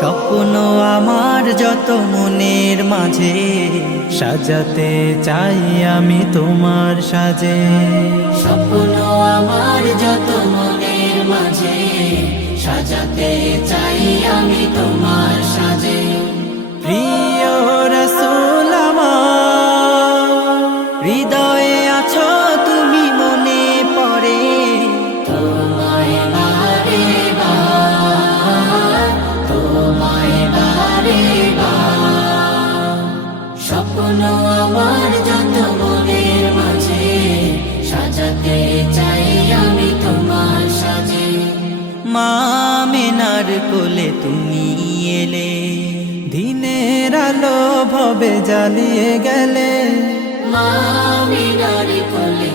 স্বপ্ন আমার যত মনের মাঝে সাজাতে চাই আমি তোমার সাজে। স্বপ্ন আমার যত মনের মাঝে সাজাতে চাই আমি তোমার সাজে। প্রিয় রাসূল আমার, হৃদয়ে আছো তুমি মনে পড়ে, তোমায় বারে বার, তোমায় বারে বার। স্বপ্ন আমার যত মনের মাঝে সাজাতে চাই আমি তোমার সাজে। মা আমিনার কোলে তুমি এলে, দিনের আলো ভবে জ্বালিয়ে গেলে। মা আমিনার কোলে